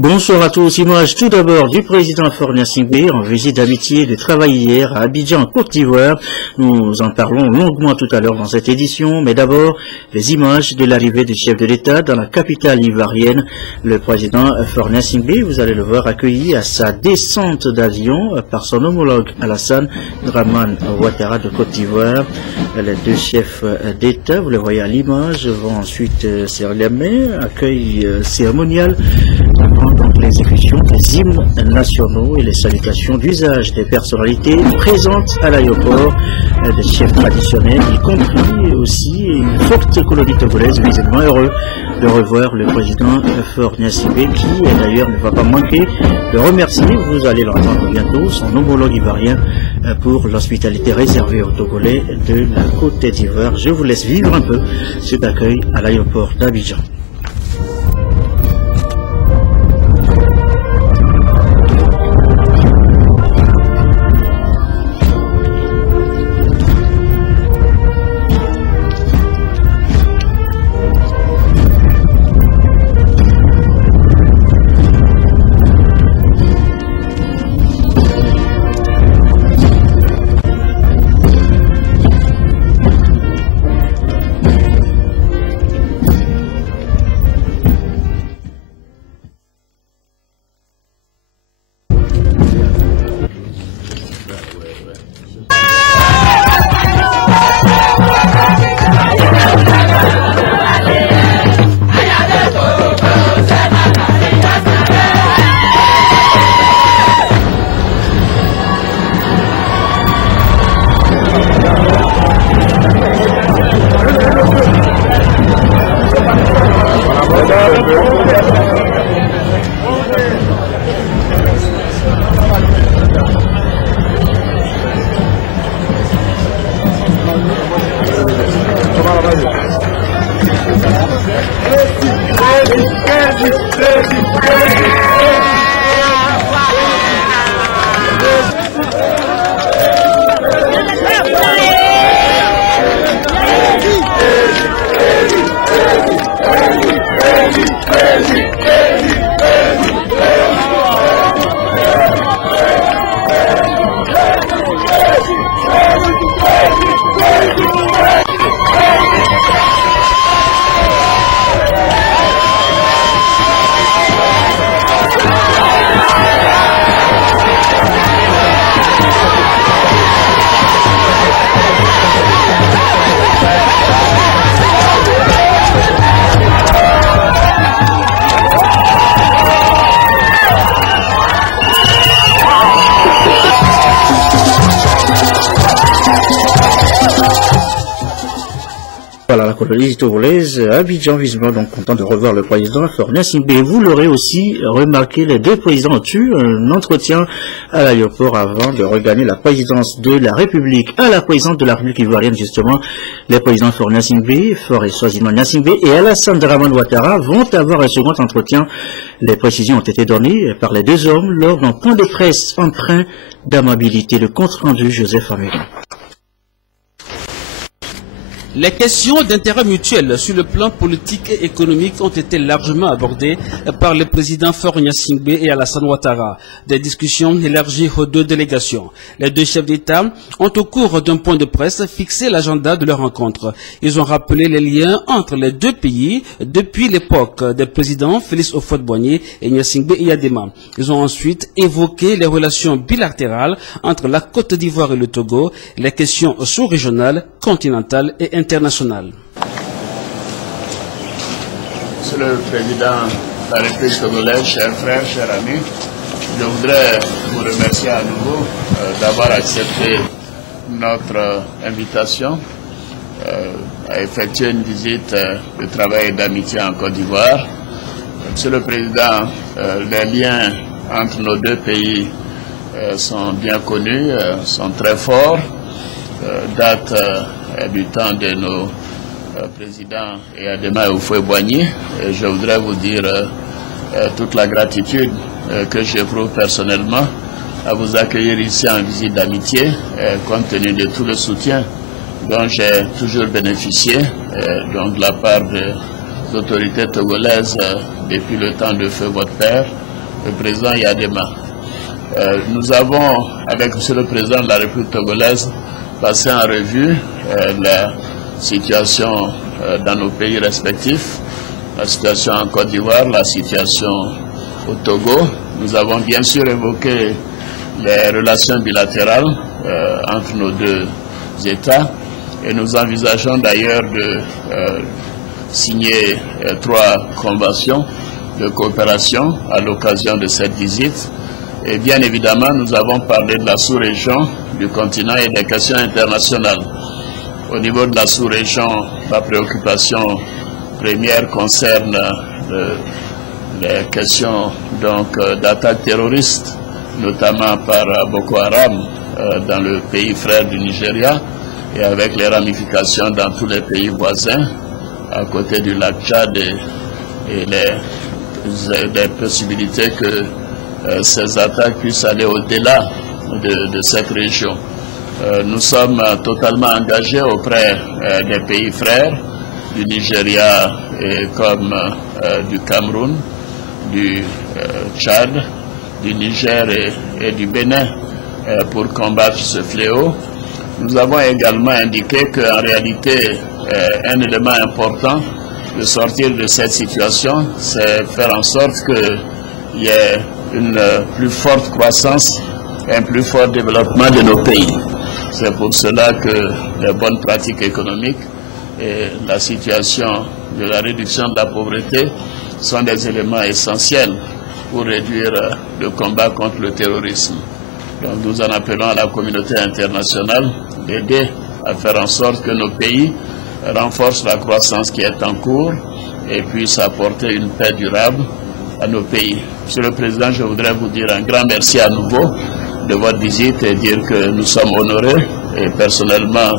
Bonsoir à tous. Image tout d'abord du président Faure Gnassingbé en visite d'amitié et de travail hier à Abidjan, en Côte d'Ivoire. Nous en parlons longuement tout à l'heure dans cette édition, mais d'abord les images de l'arrivée du chef de l'État dans la capitale ivoirienne. Le président Faure Gnassingbé, vous allez le voir, accueilli à sa descente d'avion par son homologue Alassane Dramane Ouattara de Côte d'Ivoire. Les deux chefs d'État, vous le voyez à l'image, vont ensuite serrer les mains, accueil cérémonial, donc l'exécution des hymnes nationaux et les salutations d'usage des personnalités présentes à l'aéroport, des chefs traditionnels, y compris aussi une forte colonie togolaise, visiblement heureux de revoir le président Faure Gnassingbé, qui d'ailleurs ne va pas manquer de remercier, vous allez l'entendre bientôt, son homologue ivoirien pour l'hospitalité réservée aux Togolais de la Côte d'Ivoire. Je vous laisse vivre un peu cet accueil à l'aéroport d'Abidjan. Voilà, la colonie togolaise, Abidjan, visiblement donc content de revoir le président Faure Gnassingbé. Vous l'aurez aussi remarqué, les deux présidents ont eu un entretien à l'aéroport avant de regagner la présidence de la République. À la présidence de la République ivoirienne, justement, les présidents Faure Gnassingbé, Faure et Swaziman Gnassingbé et Alassane Dramane Ouattara vont avoir un second entretien. Les précisions ont été données par les deux hommes lors d'un point de presse empreint d'amabilité. Le compte rendu, Joseph Améran. Les questions d'intérêt mutuel sur le plan politique et économique ont été largement abordées par le président Faure Gnassingbé et Alassane Ouattara. Des discussions élargies aux deux délégations. Les deux chefs d'État ont, au cours d'un point de presse, fixé l'agenda de leur rencontre. Ils ont rappelé les liens entre les deux pays depuis l'époque des présidents Félix Houphouët-Boigny et Gnassingbé Eyadema. Ils ont ensuite évoqué les relations bilatérales entre la Côte d'Ivoire et le Togo, les questions sous-régionales, continentales et internationales. Monsieur le Président de la République togolaise, chers frères, chers amis, je voudrais vous remercier à nouveau d'avoir accepté notre invitation à effectuer une visite de travail et d'amitié en Côte d'Ivoire. Monsieur le Président, les liens entre nos deux pays sont bien connus, sont très forts, datent du temps de nos présidents Eyadema et Houphouët-Boigny. Je voudrais vous dire toute la gratitude que j'éprouve personnellement à vous accueillir ici en visite d'amitié, compte tenu de tout le soutien dont j'ai toujours bénéficié, donc de la part de autorités togolaises depuis le temps de feu votre père, le président Yadema. Nous avons, avec M. le Président de la République togolaise, passé en revue la situation dans nos pays respectifs, la situation en Côte d'Ivoire, la situation au Togo. Nous avons bien sûr évoqué les relations bilatérales entre nos deux États et nous envisageons d'ailleurs de signer 3 conventions de coopération à l'occasion de cette visite. Et bien évidemment, nous avons parlé de la sous-région, du continent et des questions internationales. Au niveau de la sous-région, la préoccupation première concerne les questions d'attaques terroristes, notamment par Boko Haram dans le pays frère du Nigeria et avec les ramifications dans tous les pays voisins, à côté du lac Tchad et les possibilités que ces attaques puissent aller au-delà de cette région. Nous sommes totalement engagés auprès des pays frères, du Nigeria et comme du Cameroun, du Tchad, du Niger et du Bénin pour combattre ce fléau. Nous avons également indiqué qu'en réalité, un élément important de sortir de cette situation, c'est faire en sorte qu'il y ait une plus forte croissance et un plus fort développement de nos pays. C'est pour cela que les bonnes pratiques économiques et la situation de la réduction de la pauvreté sont des éléments essentiels pour réduire le combat contre le terrorisme. Donc nous en appelons à la communauté internationale d'aider à faire en sorte que nos pays renforcent la croissance qui est en cours et puissent apporter une paix durable à nos pays. Monsieur le Président, je voudrais vous dire un grand merci à nouveau de votre visite et dire que nous sommes honorés et personnellement,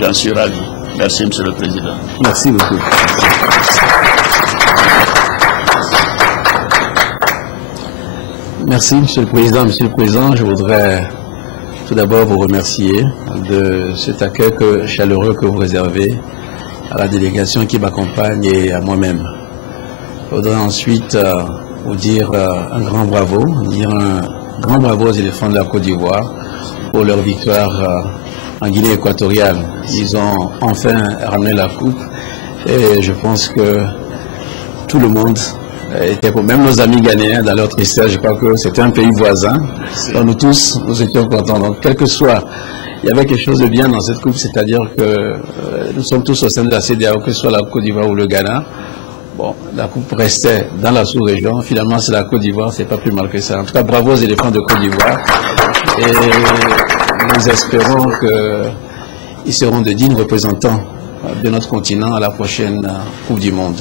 j'en suis ravi. Merci, Monsieur le Président. Merci beaucoup. Merci, Monsieur le Président. Monsieur le Président, je voudrais tout d'abord vous remercier de cet accueil chaleureux que vous réservez à la délégation qui m'accompagne et à moi-même. Je voudrais ensuite vous dire un grand bravo, aux éléphants de la Côte d'Ivoire pour leur victoire en Guinée équatoriale. Ils ont enfin ramené la coupe et je pense que tout le monde était pour, même nos amis ghanéens dans leur tristesse, je crois que c'était un pays voisin. Donc nous tous, nous étions contents. Donc quel que soit, il y avait quelque chose de bien dans cette coupe, c'est-à-dire que nous sommes tous au sein de la CEDEAO, que ce soit la Côte d'Ivoire ou le Ghana. Bon, la coupe restait dans la sous-région. Finalement, c'est la Côte d'Ivoire, c'est pas plus mal que ça. En tout cas, bravo aux éléphants de Côte d'Ivoire. Et nous espérons qu'ils seront de dignes représentants de notre continent à la prochaine Coupe du Monde.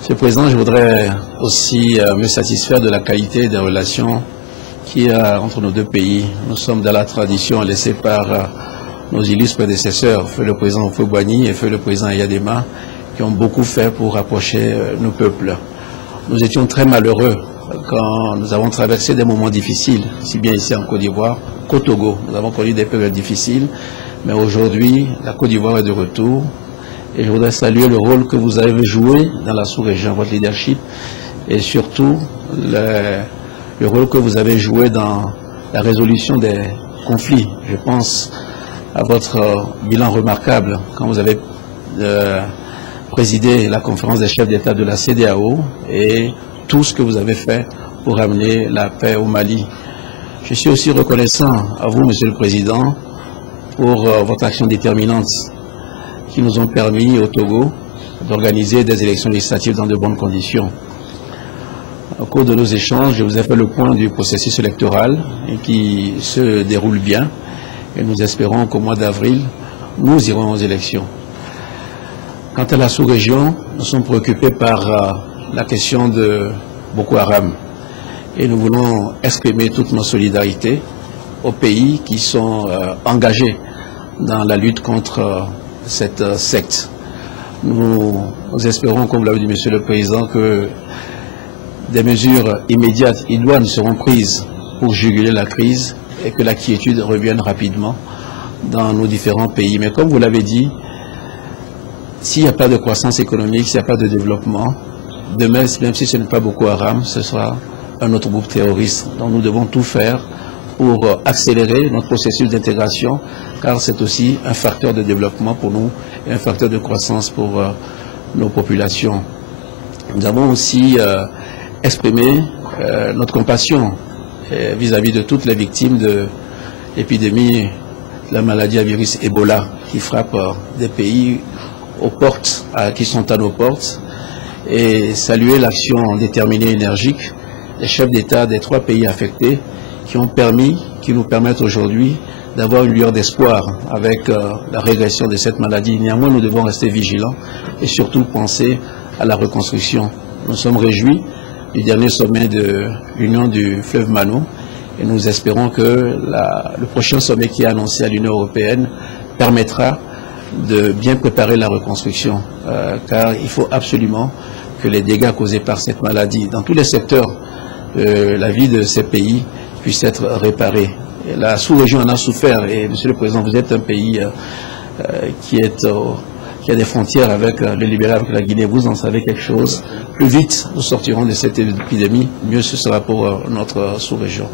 Monsieur le Président, je voudrais aussi me satisfaire de la qualité des relations qu'il y a entre nos deux pays. Nous sommes dans la tradition laissée par nos illustres prédécesseurs, feu le président Houphouët-Boigny et feu le président Yadema, qui ont beaucoup fait pour rapprocher nos peuples. Nous étions très malheureux quand nous avons traversé des moments difficiles, si bien ici en Côte d'Ivoire qu'au Togo. Nous avons connu des périodes difficiles, mais aujourd'hui, la Côte d'Ivoire est de retour. Et je voudrais saluer le rôle que vous avez joué dans la sous-région, votre leadership, et surtout le rôle que vous avez joué dans la résolution des conflits. Je pense à votre bilan remarquable quand vous avez présidé la conférence des chefs d'État de la CEDEAO et tout ce que vous avez fait pour amener la paix au Mali. Je suis aussi reconnaissant à vous, Monsieur le Président, pour votre action déterminante qui nous ont permis au Togo d'organiser des élections législatives dans de bonnes conditions. Au cours de nos échanges, je vous ai fait le point du processus électoral qui se déroule bien et nous espérons qu'au mois d'avril, nous irons aux élections. Quant à la sous-région, nous sommes préoccupés par la question de Boko Haram et nous voulons exprimer toute notre solidarité aux pays qui sont engagés dans la lutte contre cette secte. Nous espérons, comme l'a dit Monsieur le Président, que des mesures immédiates, idoines seront prises pour juguler la crise et que la quiétude revienne rapidement dans nos différents pays. Mais comme vous l'avez dit, s'il n'y a pas de croissance économique, s'il n'y a pas de développement, demain, même si ce n'est pas Boko Haram, ce sera un autre groupe terroriste. Donc nous devons tout faire pour accélérer notre processus d'intégration, car c'est aussi un facteur de développement pour nous et un facteur de croissance pour nos populations. Nous avons aussi exprimé notre compassion vis-à-vis de toutes les victimes de l'épidémie de la maladie à virus Ebola qui frappe des pays aux portes, qui sont à nos portes, et saluer l'action déterminée et énergique des chefs d'État des 3 pays affectés qui nous permettent aujourd'hui d'avoir une lueur d'espoir avec la régression de cette maladie. Néanmoins, nous devons rester vigilants et surtout penser à la reconstruction. Nous sommes réjouis du dernier sommet de l'Union du fleuve Mano et nous espérons que le prochain sommet qui est annoncé à l'Union européenne permettra de bien préparer la reconstruction, car il faut absolument que les dégâts causés par cette maladie dans tous les secteurs de la vie de ces pays puissent être réparés. Et la sous-région en a souffert et Monsieur le Président, vous êtes un pays qui a des frontières avec le Libéria, avec la Guinée, vous en savez quelque chose. Plus vite nous sortirons de cette épidémie, mieux ce sera pour notre sous-région.